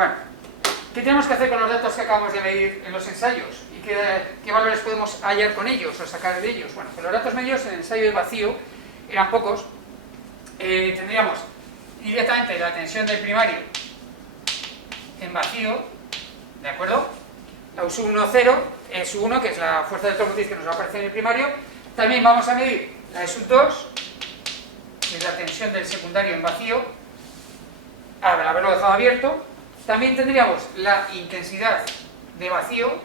Bueno, ¿qué tenemos que hacer con los datos que acabamos de medir en los ensayos? ¿Y qué valores podemos hallar con ellos o sacar de ellos? Bueno, pues los datos medios en el ensayo de vacío eran pocos. Tendríamos directamente la tensión del primario en vacío, ¿de acuerdo? La U1, 0, S1, que es la fuerza de torque que nos va a aparecer en el primario. También vamos a medir la S2, que es la tensión del secundario en vacío, al haberlo dejado abierto. También tendríamos la intensidad de vacío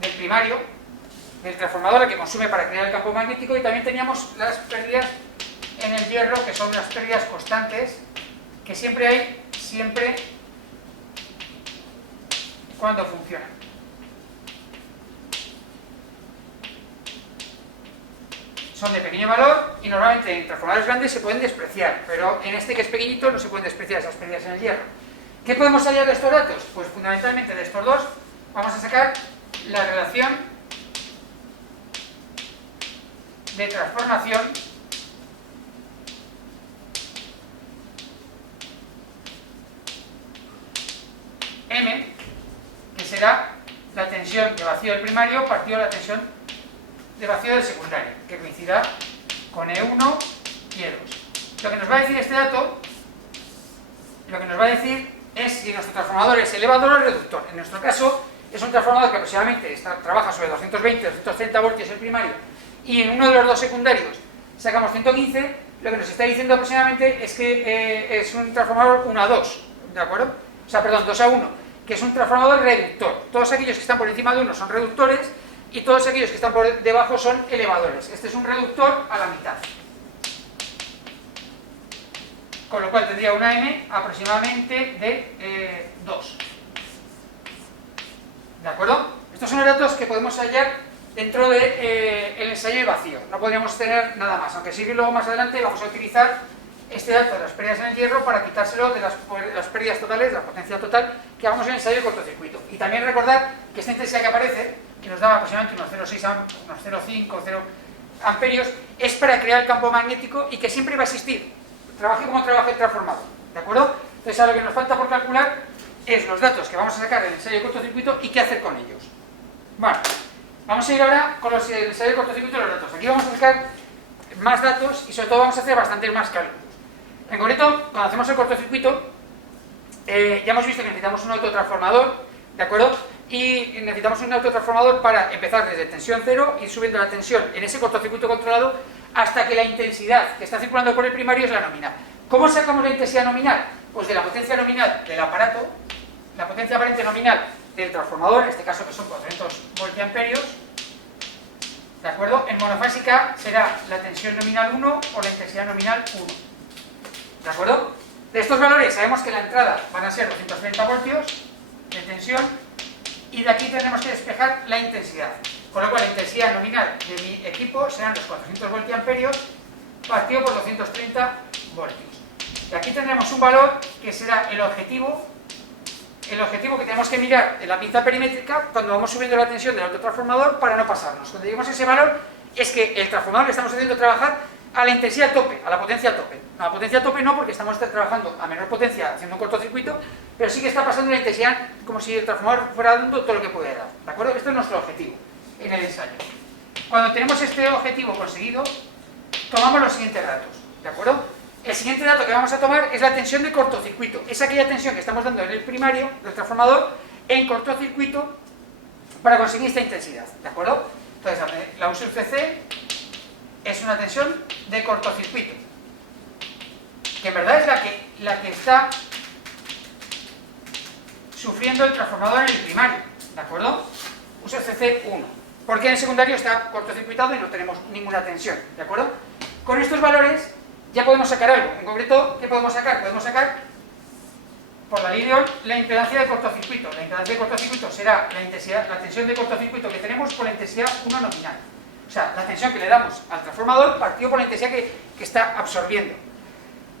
del primario, del transformador, la que consume para crear el campo magnético, y también teníamos las pérdidas en el hierro, que son las pérdidas constantes, que siempre hay, siempre cuando funciona. Son de pequeño valor y normalmente en transformadores grandes se pueden despreciar, pero en este que es pequeñito no se pueden despreciar esas pérdidas en el hierro. ¿Qué podemos hallar de estos datos? Pues fundamentalmente de estos dos vamos a sacar la relación de transformación M, que será la tensión de vacío del primario partido de la tensión de vacío del secundario, que coincidirá con E1 y E2. Lo que nos va a decir este dato, lo que nos va a decir es si nuestro transformador es elevador o reductor. En nuestro caso es un transformador que aproximadamente trabaja sobre 220-230 voltios en primario, y en uno de los dos secundarios sacamos 115. Lo que nos está diciendo aproximadamente es que es un transformador 1 a 2, ¿de acuerdo? O sea, perdón, 2 a 1, que es un transformador reductor. Todos aquellos que están por encima de 1 son reductores y todos aquellos que están por debajo son elevadores. Este es un reductor a la mitad. Con lo cual tendría una M aproximadamente de 2. ¿De acuerdo? Estos son los datos que podemos hallar dentro del ensayo de vacío. No podríamos tener nada más, aunque sí que luego más adelante vamos a utilizar este dato de las pérdidas en el hierro para quitárselo de las pérdidas totales, la potencia total que hagamos en el ensayo de cortocircuito. Y también recordar que esta intensidad que aparece, que nos da aproximadamente unos 0,6, unos 0,5, 0 amperios, es para crear el campo magnético y que siempre va a existir, trabaje como trabaje el transformador, ¿de acuerdo? Entonces ahora lo que nos falta por calcular es los datos que vamos a sacar del ensayo de cortocircuito y qué hacer con ellos. Bueno, vamos a ir ahora con el ensayo de cortocircuito y los datos. Aquí vamos a sacar más datos y sobre todo vamos a hacer bastantes más cálculos. En concreto, cuando hacemos el cortocircuito, ya hemos visto que necesitamos un autotransformador, ¿de acuerdo? Y necesitamos un autotransformador para empezar desde tensión 0, ir subiendo la tensión en ese cortocircuito controlado hasta que la intensidad que está circulando por el primario es la nominal. ¿Cómo sacamos la intensidad nominal? Pues de la potencia nominal del aparato, la potencia aparente nominal del transformador, en este caso que son 400 voltiamperios, ¿de acuerdo? En monofásica será la tensión nominal 1 o la intensidad nominal 1. ¿De acuerdo? De estos valores sabemos que la entrada van a ser 230 voltios de tensión y de aquí tendremos que despejar la intensidad. Con lo cual la intensidad nominal de mi equipo serán los 400 voltiamperios partido por 230 voltios. Y aquí tendremos un valor que será el objetivo que tenemos que mirar en la pinza perimétrica cuando vamos subiendo la tensión del autotransformador para no pasarnos. Cuando lleguemos a ese valor es que el transformador le estamos haciendo trabajar a la intensidad tope, a la potencia tope. No, a la potencia tope no, porque estamos trabajando a menor potencia haciendo un cortocircuito, pero sí que está pasando la intensidad como si el transformador fuera dando todo lo que puede dar. ¿De acuerdo? Este es nuestro objetivo en el ensayo. Cuando tenemos este objetivo conseguido, tomamos los siguientes datos. ¿De acuerdo? El siguiente dato que vamos a tomar es la tensión de cortocircuito. Es aquella tensión que estamos dando en el primario del transformador en cortocircuito para conseguir esta intensidad. ¿De acuerdo? Entonces, la U sub CC es una tensión de cortocircuito, que en verdad es la que está sufriendo el transformador en el primario, ¿de acuerdo? U sub CC 1, porque en el secundario está cortocircuitado y no tenemos ninguna tensión, ¿de acuerdo? Con estos valores ya podemos sacar algo. En concreto, ¿qué podemos sacar? Podemos sacar por la ley de Ohm la impedancia de cortocircuito. La impedancia de cortocircuito será la tensión de cortocircuito que tenemos por la intensidad 1 nominal. O sea, la tensión que le damos al transformador partido por la intensidad que está absorbiendo.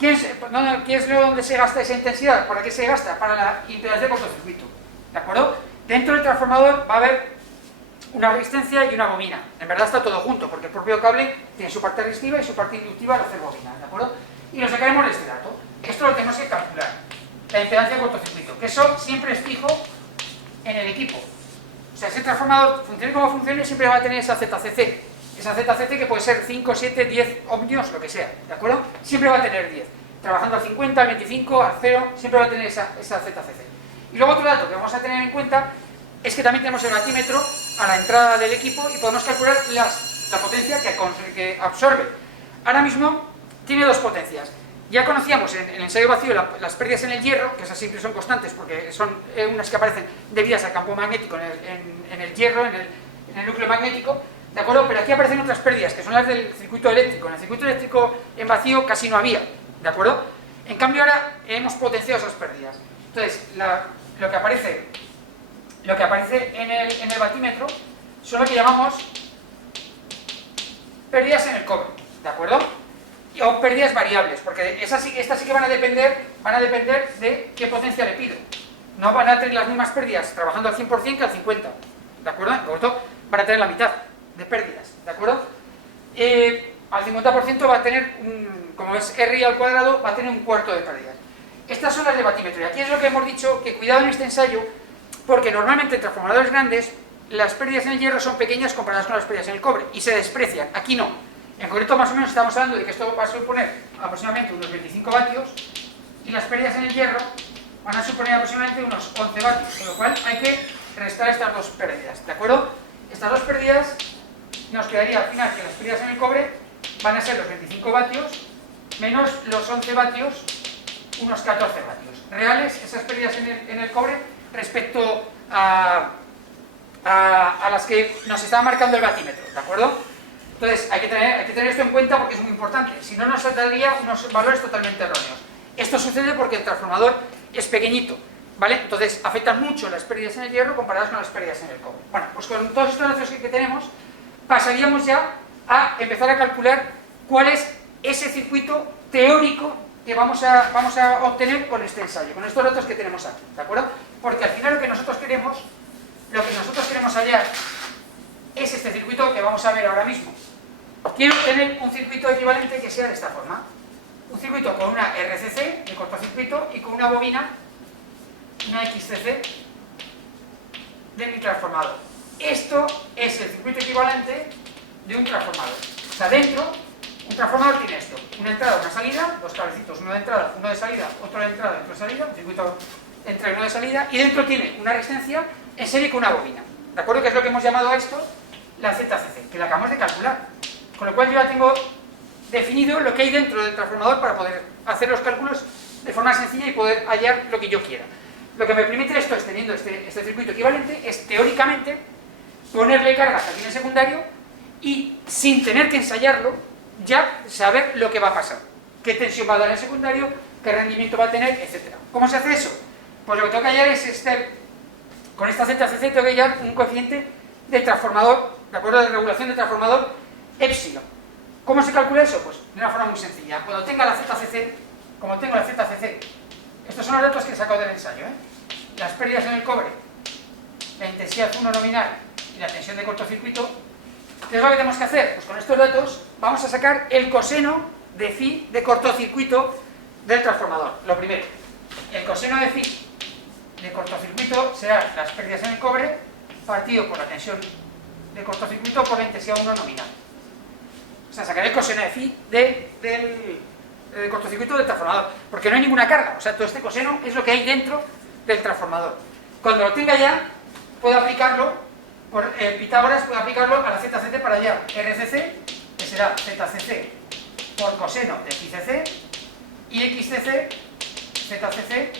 ¿Qué es donde se gasta esa intensidad? ¿Para qué se gasta? Para la impedancia de cortocircuito. ¿De acuerdo? Dentro del transformador va a haber una resistencia y una bobina. En verdad está todo junto, porque el propio cable tiene su parte resistiva y su parte inductiva al hacer bobina, ¿de acuerdo? Y lo sacaremos de este dato. Esto lo tenemos que calcular. la impedancia de cortocircuito, que eso siempre es fijo en el equipo. O sea, ese transformador, funcione como funcione, siempre va a tener esa ZCC. Esa ZCC que puede ser 5, 7, 10 ohmios, lo que sea, ¿de acuerdo? Siempre va a tener 10. Trabajando al 50, al 25, al 0, siempre va a tener esa ZCC. Y luego otro dato que vamos a tener en cuenta es que también tenemos el batímetro a la entrada del equipo y podemos calcular la potencia que absorbe. Ahora mismo tiene dos potencias. Ya conocíamos en el ensayo vacío las pérdidas en el hierro, que esas siempre son constantes porque son unas que aparecen debidas al campo magnético en el hierro, en el núcleo magnético, ¿de acuerdo? Pero aquí aparecen otras pérdidas, que son las del circuito eléctrico. En el circuito eléctrico en vacío casi no había, ¿de acuerdo? En cambio ahora hemos potenciado esas pérdidas. Entonces, lo que aparece en el batímetro son lo que llamamos pérdidas en el cobre, ¿de acuerdo? O pérdidas variables, porque estas sí que van a depender de qué potencia le pido. No van a tener las mismas pérdidas trabajando al 100% que al 50%, ¿de acuerdo? En corto van a tener la mitad de pérdidas, ¿de acuerdo? Al 50% va a tener, como es R al cuadrado, va a tener un cuarto de pérdidas. Estas son las de batímetro, y aquí es lo que hemos dicho, que cuidado en este ensayo, porque normalmente en transformadores grandes las pérdidas en el hierro son pequeñas comparadas con las pérdidas en el cobre, y se desprecian. Aquí no. En concreto, más o menos, estamos hablando de que esto va a suponer aproximadamente unos 25 vatios, y las pérdidas en el hierro van a suponer aproximadamente unos 11 vatios, con lo cual hay que restar estas dos pérdidas, ¿de acuerdo? Estas dos pérdidas nos quedaría al final que las pérdidas en el cobre van a ser los 25 vatios menos los 11 vatios, unos 14 vatios. Reales, esas pérdidas en el cobre respecto a las que nos estaba marcando el batímetro, ¿de acuerdo? Entonces, hay que tener esto en cuenta porque es muy importante, si no nos daría unos valores totalmente erróneos. Esto sucede porque el transformador es pequeñito, ¿vale? Entonces, afectan mucho las pérdidas en el hierro comparadas con las pérdidas en el cobre. Bueno, pues con todos estos datos que tenemos, pasaríamos ya a empezar a calcular cuál es ese circuito teórico que vamos a obtener con este ensayo, con estos datos que tenemos aquí, ¿de acuerdo? Porque al final lo que nosotros queremos hallar es este circuito que vamos a ver ahora mismo. Quiero tener un circuito equivalente que sea de esta forma. Un circuito con una RCC de cortocircuito y con una bobina, una XCC de mi transformador. Esto es el circuito equivalente de un transformador. O sea, dentro, un transformador tiene esto: una entrada, una salida, dos cablecitos, uno de entrada, uno de salida, otro de entrada, otro de salida, un circuito de entrada y uno de salida, y dentro tiene una resistencia en serie con una bobina. ¿De acuerdo? Que es lo que hemos llamado a esto la ZCC, que la acabamos de calcular. Con lo cual yo ya tengo definido lo que hay dentro del transformador para poder hacer los cálculos de forma sencilla y poder hallar lo que yo quiera. Lo que me permite esto, teniendo este circuito equivalente, es teóricamente ponerle cargas aquí en el secundario y, sin tener que ensayarlo, ya saber lo que va a pasar. Qué tensión va a dar el secundario, qué rendimiento va a tener, etc. ¿Cómo se hace eso? Pues lo que tengo que hallar es con esta ZCC tengo que hallar un coeficiente de transformador, de acuerdo, de regulación de transformador, épsilon. ¿Cómo se calcula eso? Pues de una forma muy sencilla. Cuando tenga la ZCC, como tengo la ZCC, estos son los datos que he sacado del ensayo, las pérdidas en el cobre, la intensidad 1 nominal y la tensión de cortocircuito. ¿Qué es lo que tenemos que hacer? Pues con estos datos vamos a sacar el coseno de phi de cortocircuito del transformador. Lo primero, el coseno de phi de cortocircuito será las pérdidas en el cobre partido por la tensión de cortocircuito por la intensidad 1 nominal. O sea, sacaré el coseno de phi del cortocircuito del transformador, porque no hay ninguna carga. O sea, todo este coseno es lo que hay dentro del transformador. Cuando lo tenga ya, puedo aplicarlo, por Pitágoras puedo aplicarlo a la ZCC para hallar RCC, que será ZCC por coseno de phi CC, y XCC, ZCC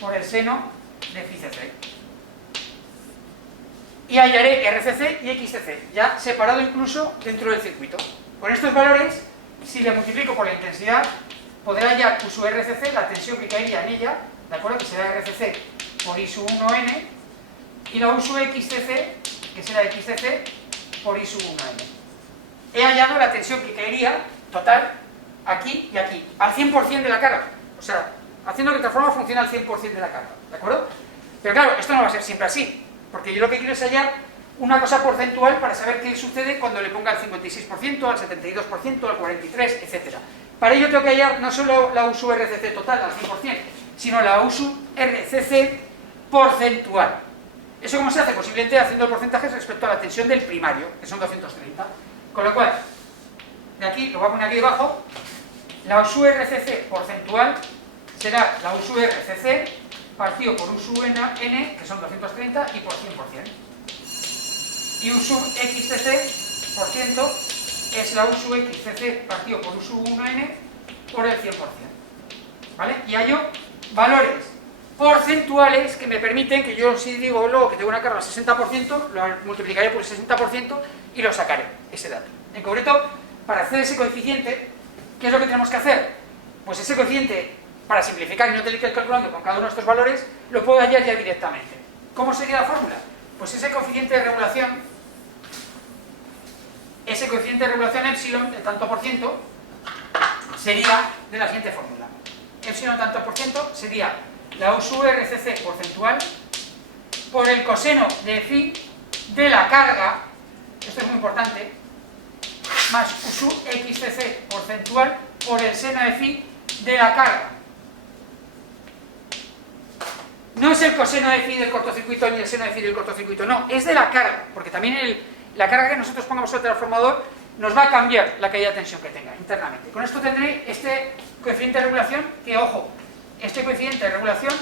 por el seno de phi CC. Y hallaré RCC y XCC, ya separado incluso dentro del circuito. Con estos valores, si le multiplico por la intensidad, podré hallar U sub RCC, la tensión que caería en ella, ¿de acuerdo? Que será RCC por I sub 1N, y la U sub XCC, que será XCC por I sub 1N. He hallado la tensión que caería total aquí y aquí, al 100% de la carga. O sea, haciendo que el transformador funcione al 100% de la carga, ¿de acuerdo? Pero claro, esto no va a ser siempre así, porque yo lo que quiero es hallar una cosa porcentual para saber qué sucede cuando le ponga al 56%, al 72%, al 43%, etc. Para ello tengo que hallar no solo la U sub RCC total al 100%, sino la U sub RCC porcentual. ¿Eso cómo se hace? Pues simplemente haciendo el porcentaje respecto a la tensión del primario, que son 230. Con lo cual, de aquí, lo voy a poner aquí debajo, la U sub RCC porcentual será la U sub RCC partido por U sub N, que son 230, y por 100%. Y U sub XCC por ciento es la U sub XCC partido por U sub 1N por el 100%. ¿Vale? Y hallo valores porcentuales que me permiten que yo, si digo luego que tengo una carga al 60%, lo multiplicaré por el 60% y lo sacaré, ese dato. En concreto, para hacer ese coeficiente, ¿qué es lo que tenemos que hacer? Pues ese coeficiente, para simplificar y no tener que ir calculando con cada uno de estos valores, lo puedo hallar ya directamente. ¿Cómo sería la fórmula? Pues ese coeficiente de regulación epsilon, el tanto por ciento, sería de la siguiente fórmula. Epsilon tanto por ciento sería la U sub RCC porcentual por el coseno de phi de la carga, esto es muy importante, más U sub XCC porcentual por el seno de phi de la carga. No es el coseno de phi del cortocircuito ni el seno de phi del cortocircuito, no, es de la carga, porque también la carga que nosotros pongamos sobre el transformador nos va a cambiar la caída de tensión que tenga internamente. Con esto tendré este coeficiente de regulación, que ojo, este coeficiente de regulación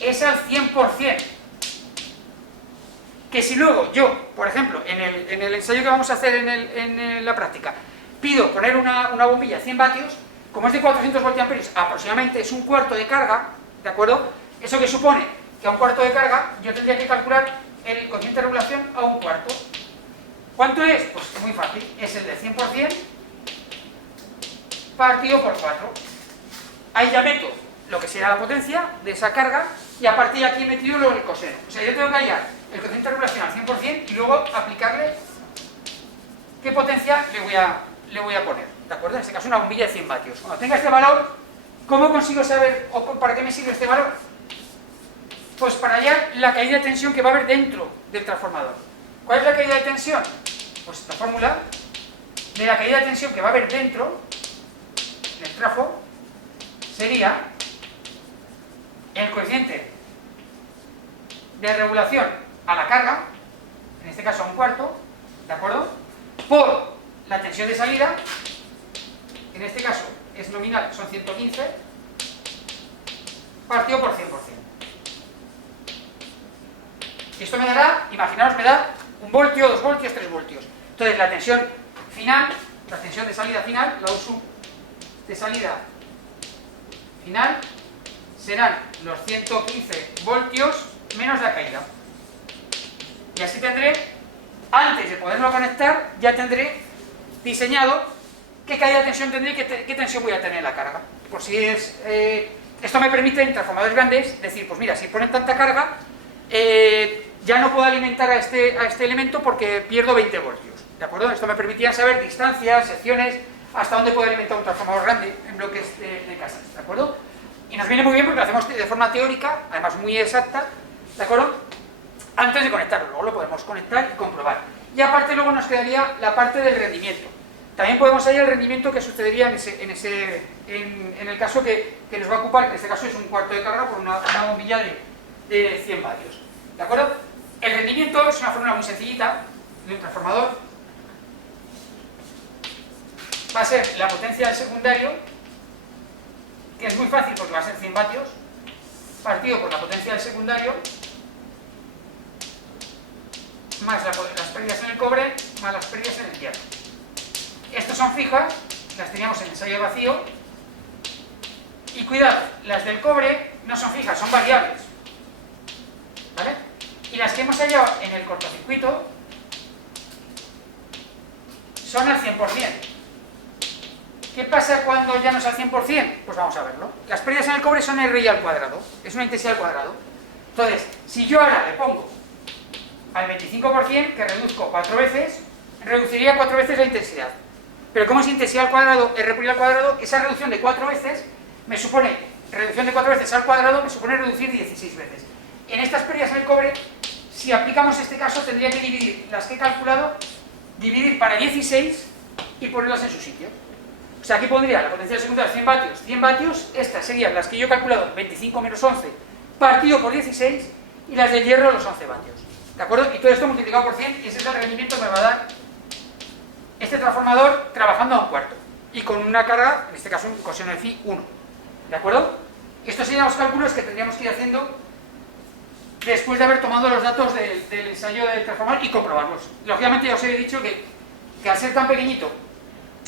es al 100%. Que si luego yo, por ejemplo, en el ensayo que vamos a hacer en la práctica, pido poner una bombilla a 100 vatios, como es de 400 voltiamperios, aproximadamente es un cuarto de carga, ¿de acuerdo? Eso que supone que a un cuarto de carga yo tendría que calcular el coeficiente de regulación a un cuarto. ¿Cuánto es? Pues muy fácil, es el de 100% partido por 4. Ahí ya meto lo que será la potencia de esa carga y a partir de aquí he metido luego el coseno. O sea, yo tengo que hallar el coeficiente de regulación al 100% y luego aplicarle qué potencia le voy a poner, ¿de acuerdo? En este caso una bombilla de 100 vatios. Cuando tenga este valor, ¿cómo consigo saber o para qué me sirve este valor? Pues para hallar la caída de tensión que va a haber dentro del transformador. ¿Cuál es la caída de tensión? Pues la fórmula de la caída de tensión que va a haber dentro del trafo sería el coeficiente de regulación a la carga, en este caso a un cuarto, ¿de acuerdo? Por la tensión de salida, en este caso es nominal, son 115, partido por 100%. Y esto me dará, imaginaos, me da 1 voltio, 2 voltios, 3 voltios. Entonces la tensión final, la tensión de salida final, la U sub de salida final, serán los 115 voltios menos la caída. Y así tendré, antes de poderlo conectar, ya tendré diseñado qué caída de tensión tendré y qué tensión voy a tener en la carga. Por si es... esto me permite en transformadores grandes decir, pues mira, si ponen tanta carga, ya no puedo alimentar a este elemento porque pierdo 20 voltios. ¿De acuerdo? Esto me permitía saber distancias, secciones, hasta dónde puedo alimentar un transformador grande en bloques de casas. ¿De acuerdo? Y nos viene muy bien porque lo hacemos de forma teórica, además muy exacta, ¿de acuerdo? Antes de conectarlo, luego lo podemos conectar y comprobar. Y aparte luego nos quedaría la parte del rendimiento. También podemos hallar el rendimiento que sucedería en el caso que nos va a ocupar, que en este caso es un cuarto de carga por una bombilla de 100 vatios. ¿De acuerdo? El rendimiento es una fórmula muy sencillita de un transformador. Va a ser la potencia del secundario, que es muy fácil porque va a ser 100 vatios, partido por la potencia del secundario, más las pérdidas en el cobre, más las pérdidas en el hierro. Estas son fijas, las teníamos en ensayo vacío, y cuidado, las del cobre no son fijas, son variables, ¿vale? Y las que hemos hallado en el cortocircuito son al 100%. ¿Qué pasa cuando ya no es al 100%? Pues vamos a verlo. Las pérdidas en el cobre son RI al cuadrado, es una intensidad al cuadrado. Entonces, si yo ahora le pongo al 25%, que reduzco 4 veces, reduciría 4 veces la intensidad. Pero como es intensidad al cuadrado, R por I al cuadrado, esa reducción de 4 veces me supone, reducción de 4 veces al cuadrado, me supone reducir 16 veces. En estas pérdidas en el cobre, si aplicamos este caso, tendría que dividir las que he calculado, dividir para 16 y ponerlas en su sitio. O sea, aquí pondría la potencial secundaria 100 vatios, 100 vatios, estas serían las que yo he calculado, 25 menos 11, partido por 16, y las del hierro los 11 vatios. ¿De acuerdo? Y todo esto multiplicado por 100, y ese es el rendimiento que me va a dar este transformador trabajando a un cuarto. Y con una carga, en este caso un coseno de phi 1. ¿De acuerdo? Estos serían los cálculos que tendríamos que ir haciendo después de haber tomado los datos del ensayo del transformador y comprobarlos. Lógicamente ya os he dicho que al ser tan pequeñito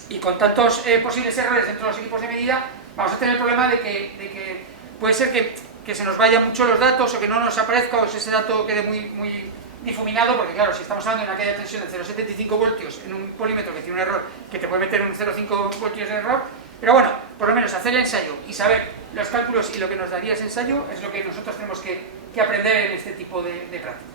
y con tantos posibles errores dentro de los equipos de medida, vamos a tener el problema de que puede ser que se nos vayan mucho los datos o que no nos aparezca o ese dato quede muy difuminado, porque claro, si estamos hablando de una caída de tensión de 0,75 voltios en un polímetro que tiene un error que te puede meter un 0,5 voltios de error, pero bueno, por lo menos hacer el ensayo y saber los cálculos y lo que nos daría ese ensayo es lo que nosotros tenemos que aprender en este tipo de práctica.